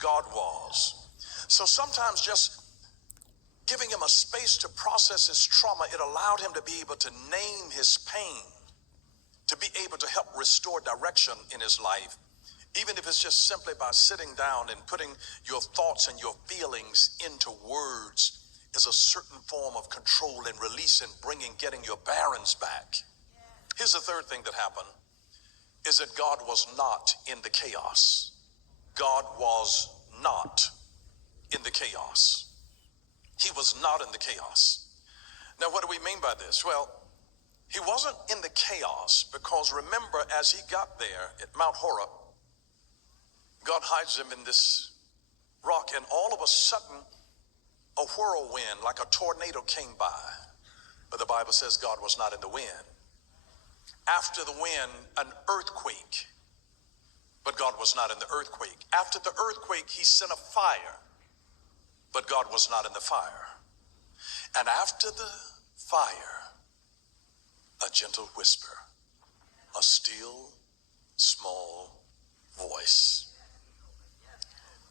God was. So sometimes just giving him a space to process his trauma, it allowed him to be able to name his pain, to be able to help restore direction in his life, even if it's just simply by sitting down and putting your thoughts and your feelings into words is a certain form of control and release and getting your bearings back. Here's the third thing that happened, is that God was not in the chaos. God was not in the chaos. He was not in the chaos. Now, what do we mean by this? Well, he wasn't in the chaos because remember, as he got there at Mount Horeb, God hides him in this rock, and all of a sudden, a whirlwind like a tornado came by. But the Bible says God was not in the wind. After the wind, an earthquake, but God was not in the earthquake. After the earthquake, he sent a fire, but God was not in the fire. And after the fire, a gentle whisper, a still, small voice.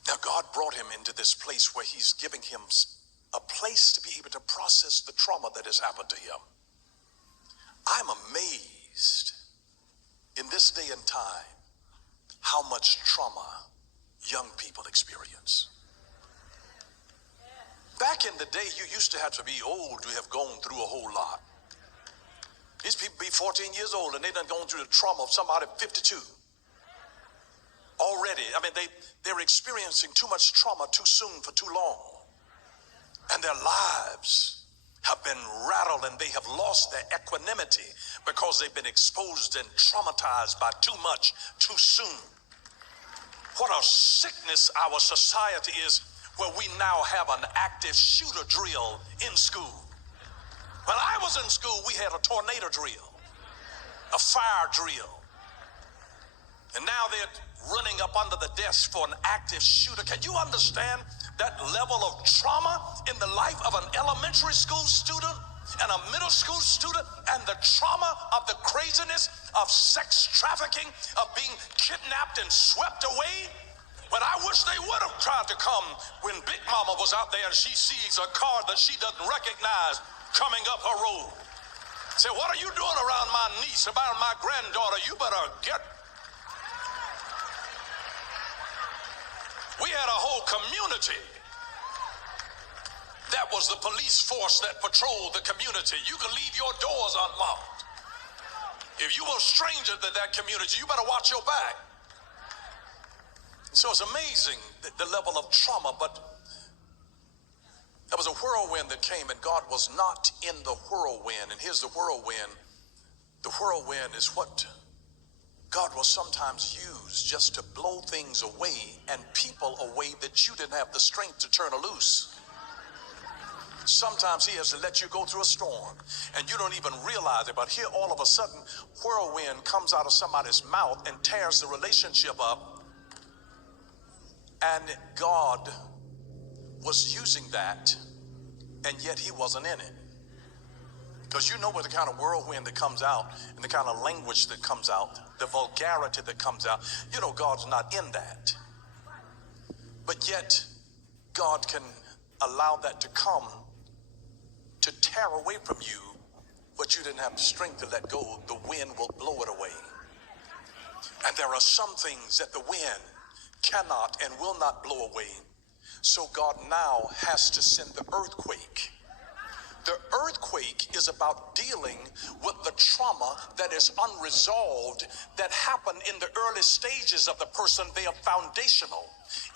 Now God brought him into this place where he's giving him a place to be able to process the trauma that has happened to him. I'm amazed in this day and time how much trauma young people experience. Back in the day, you used to have to be old to have gone through a whole lot. These people be 14 years old and they done gone through the trauma of somebody 52. Already, I mean, they're experiencing too much trauma too soon for too long. And their lives have been rattled and they have lost their equanimity because they've been exposed and traumatized by too much too soon. What a sickness our society is, where we now have an active shooter drill in school. When I was in school, we had a tornado drill, a fire drill. And now they're running up under the desk for an active shooter. Can you understand that level of trauma in the life of an elementary school student and a middle school student, and the trauma of the craziness of sex trafficking, of being kidnapped and swept away? But I wish they would have tried to come when Big Mama was out there and she sees a car that she doesn't recognize coming up her road. Say, what are you doing around my niece, around my granddaughter? You better get. We had a whole community that was the police force that patrolled the community. You can leave your doors unlocked. If you were a stranger to that community, you better watch your back. So it's amazing the level of trauma, but there was a whirlwind that came and God was not in the whirlwind. And here's the whirlwind. The whirlwind is what God will sometimes use just to blow things away and people away that you didn't have the strength to turn loose. Sometimes he has to let you go through a storm and you don't even realize it, but here all of a sudden whirlwind comes out of somebody's mouth and tears the relationship up, and God was using that and yet he wasn't in it. Because you know what the kind of whirlwind that comes out and the kind of language that comes out, the vulgarity that comes out, you know God's not in that. But yet God can allow that to come to tear away from you what you didn't have the strength to let go. The wind will blow it away. And there are some things that the wind cannot and will not blow away. So God now has to send the earthquake. The earthquake is about dealing with the trauma that is unresolved that happened in the early stages of the person. They are foundational.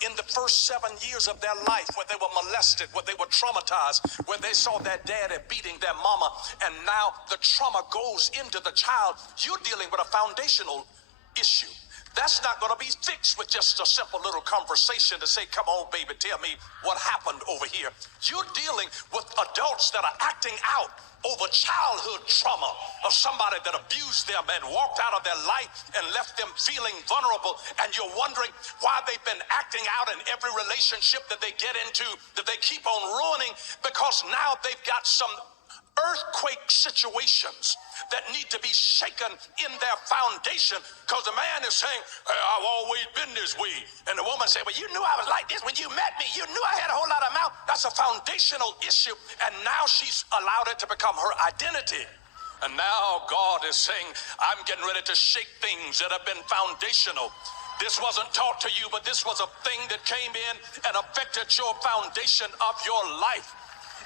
In the first 7 years of their life, where they were molested, where they were traumatized, where they saw their daddy beating their mama, and now the trauma goes into the child, you're dealing with a foundational issue. That's not going to be fixed with just a simple little conversation to say, come on, baby, tell me what happened over here. You're dealing with adults that are acting out over childhood trauma of somebody that abused them and walked out of their life and left them feeling vulnerable. And you're wondering why they've been acting out in every relationship that they get into, that they keep on ruining, because now they've got some earthquake situations that need to be shaken in their foundation, because the man is saying, hey, I've always been this way. And the woman said, well, you knew I was like this when you met me. You knew I had a whole lot of mouth. That's a foundational issue. And now she's allowed it to become her identity. And now God is saying, I'm getting ready to shake things that have been foundational. This wasn't taught to you, but this was a thing that came in and affected your foundation of your life.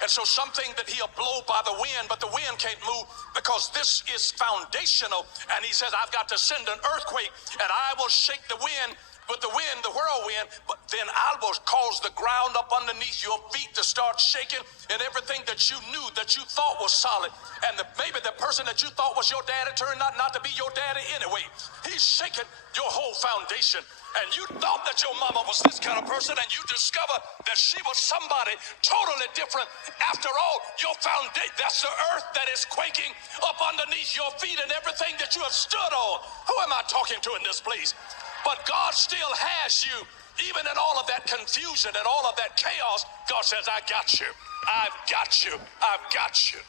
And so something that he'll blow by the wind, but the wind can't move because this is foundational. And he says, I've got to send an earthquake and I will shake the wind with the wind, the whirlwind, but then I will cause the ground up underneath your feet to start shaking, and everything that you knew that you thought was solid, and maybe the person that you thought was your daddy turned out not to be your daddy anyway. He's shaking your whole foundation. And you thought that your mama was this kind of person, and you discover that she was somebody totally different. After all, your foundation, that's the earth that is quaking up underneath your feet and everything that you have stood on. Who am I talking to in this place? But God still has you. Even in all of that confusion and all of that chaos, God says, I got you. I've got you. I've got you.